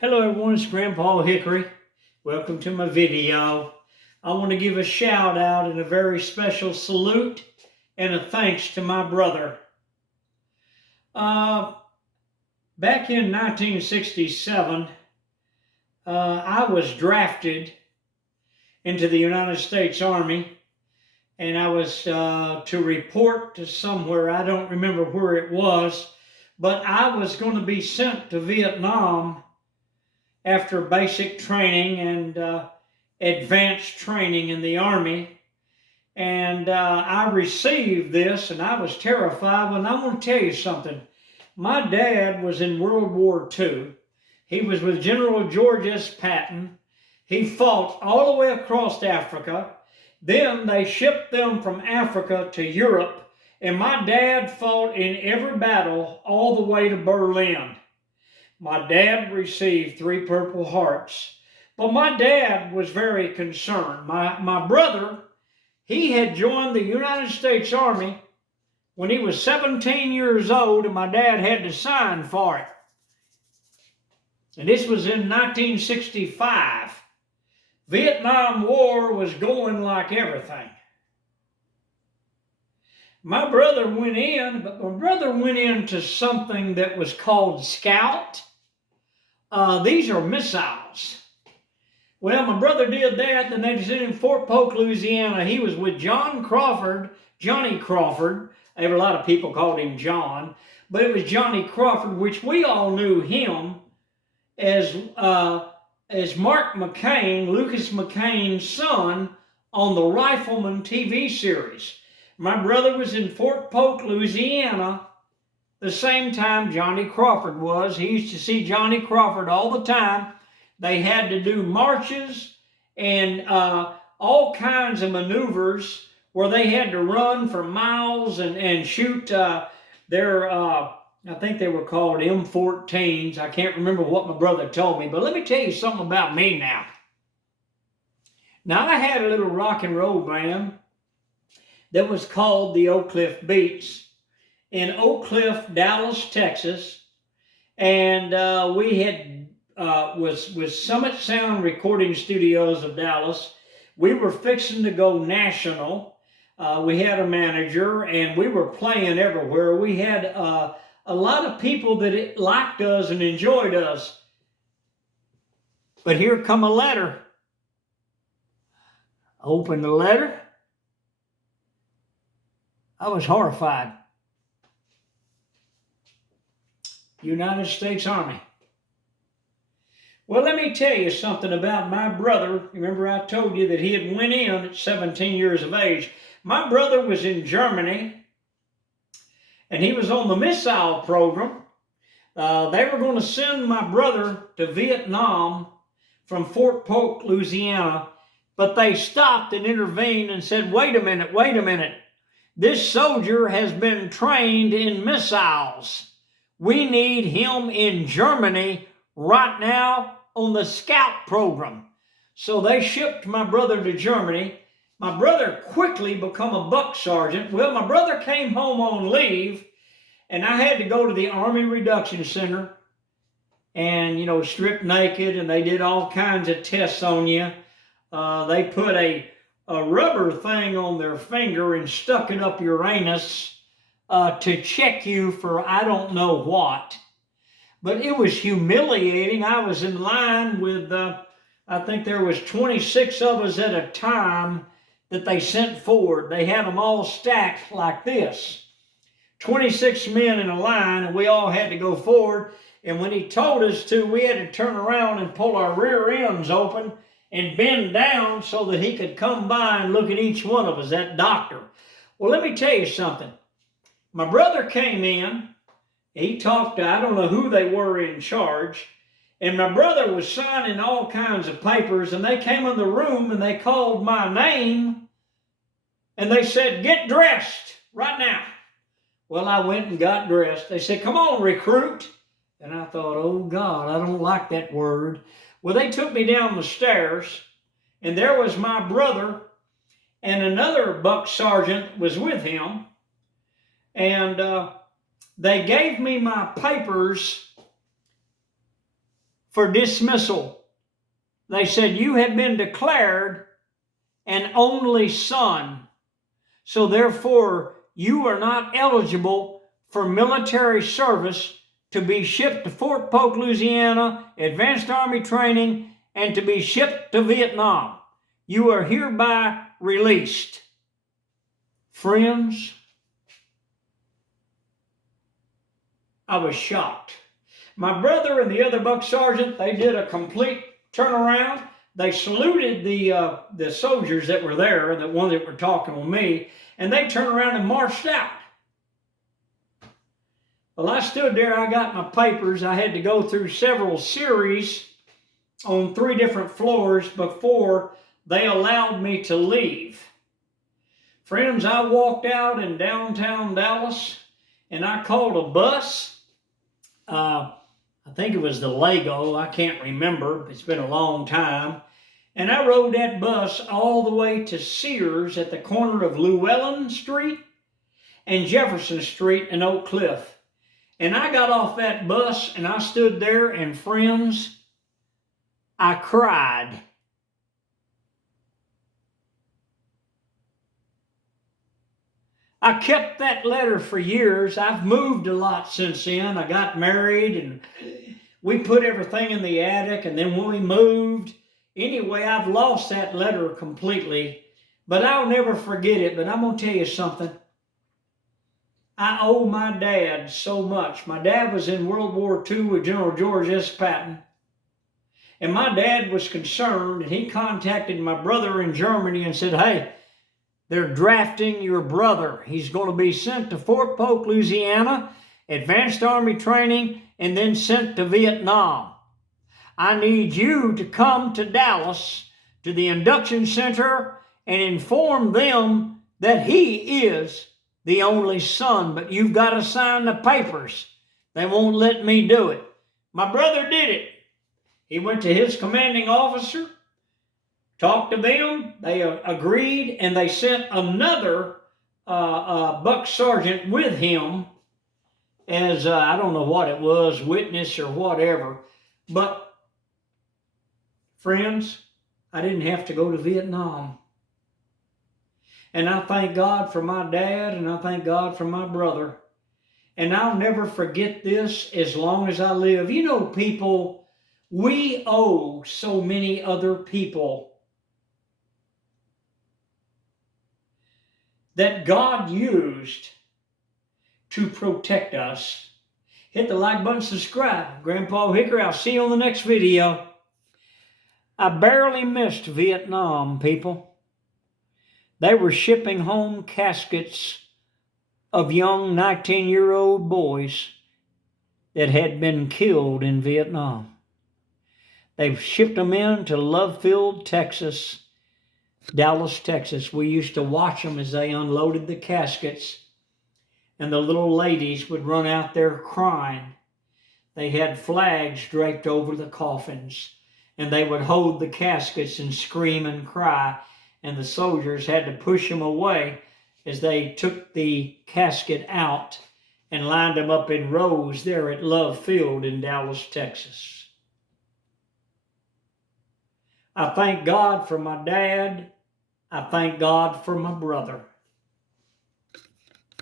Hello everyone, it's Grandpa Hickory. Welcome to my video. I want to give a shout out and a very special salute and a thanks to my brother. Back in 1967, I was drafted into the United States Army, and I was to report to somewhere. I don't remember where it was, but I was going to be sent to Vietnam after basic training and advanced training in the Army. And I received this and I was terrified. And I want to tell you something. My dad was in World War II. He was with General George S. Patton. He fought all the way across Africa. Then they shipped them from Africa to Europe. And my dad fought in every battle all the way to Berlin. My dad received 3 Purple Hearts. But my dad was very concerned. My brother, he had joined the United States Army when he was 17 years old, and my dad had to sign for it. And this was in 1965. Vietnam War was going like everything. My brother went in, but my brother went into something that was called Scout. These are missiles. Well, my brother did that, and they was in Fort Polk, Louisiana. He was with Johnny Crawford. A lot of people called him John, but it was Johnny Crawford, which we all knew him as Mark McCain, Lucas McCain's son, on the Rifleman TV series. My brother was in Fort Polk, Louisiana, the same time Johnny Crawford was. He used to see Johnny Crawford all the time. They had to do marches and all kinds of maneuvers where they had to run for miles and shoot their, I think they were called M14s. I can't remember what my brother told me, but let me tell you something about me now. Now, I had a little rock and roll band that was called the Oak Cliff Beats in Oak Cliff, Dallas, Texas, and we had was Summit Sound Recording Studios of Dallas. We were fixing to go national. We had a manager, and we were playing everywhere. We had a lot of people that liked us and enjoyed us. But here come a letter. Open the letter. I was horrified. United States Army. Well, let me tell you something about my brother. Remember I told you that he had went in at 17 years of age. My brother was in Germany, and he was on the missile program. They were going to send my brother to Vietnam from Fort Polk, Louisiana, but they stopped and intervened and said, wait a minute. This soldier has been trained in missiles. We need him in Germany right now on the Scout program. So they shipped my brother to Germany. My brother quickly became a buck sergeant. Well, my brother came home on leave, and I had to go to the Army Reduction Center and, strip naked, and they did all kinds of tests on you. They put a rubber thing on their finger and stuck it up your anus to check you for I don't know what. But it was humiliating. I was in line with, I think there was 26 of us at a time that they sent forward. They had them all stacked like this. 26 men in a line, and we all had to go forward. And when he told us to, we had to turn around and pull our rear ends open and bend down so that he could come by and look at each one of us, that doctor. Well, let me tell you something. My brother came in. He talked to, I don't know who they were in charge, and my brother was signing all kinds of papers, and they came in the room and they called my name, and they said, get dressed right now. Well, I went and got dressed. They said, come on, recruit. And I thought, oh God, I don't like that word. Well, they took me down the stairs, and there was my brother, and another buck sergeant was with him, and they gave me my papers for dismissal. They said, you have been declared an only son, so therefore you are not eligible for military service to be shipped to Fort Polk, Louisiana, advanced Army training, and to be shipped to Vietnam. You are hereby released. Friends, I was shocked. My brother and the other buck sergeant, they did a complete turnaround. They saluted the soldiers that were there, the ones that were talking with me, and they turned around and marched out. Well, I stood there, I got my papers. I had to go through several series on 3 different floors before they allowed me to leave. Friends, I walked out in downtown Dallas, and I called a bus. I think it was the Lego, I can't remember, it's been a long time. And I rode that bus all the way to Sears at the corner of Llewellyn Street and Jefferson Street in Oak Cliff. And I got off that bus and I stood there, and friends, I cried. I kept that letter for years. I've moved a lot since then. I got married and we put everything in the attic, and then when we moved, anyway, I've lost that letter completely, but I'll never forget it. But I'm going to tell you something. I owe my dad so much. My dad was in World War II with General George S. Patton, and my dad was concerned, and he contacted my brother in Germany and said, hey, they're drafting your brother. He's going to be sent to Fort Polk, Louisiana, advanced Army training, and then sent to Vietnam. I need you to come to Dallas to the induction center and inform them that he is the only son, but you've got to sign the papers. They won't let me do it. My brother did it. He went to his commanding officer, talked to them, they agreed, and they sent another buck sergeant with him as, I don't know what it was, witness or whatever. But, friends, I didn't have to go to Vietnam. And I thank God for my dad, and I thank God for my brother. And I'll never forget this as long as I live. You know, people, we owe so many other people that God used to protect us. Hit the like button, subscribe. Grandpa Hickory, I'll see you on the next video. I barely missed Vietnam, people. They were shipping home caskets of young 19-year-old boys that had been killed in Vietnam. They shipped them in to Lovefield, Texas, Dallas, Texas. We used to watch them as they unloaded the caskets, and the little ladies would run out there crying. They had flags draped over the coffins, and they would hold the caskets and scream and cry, and the soldiers had to push them away as they took the casket out and lined them up in rows there at Love Field in Dallas, Texas. I thank God for my dad. I thank God for my brother.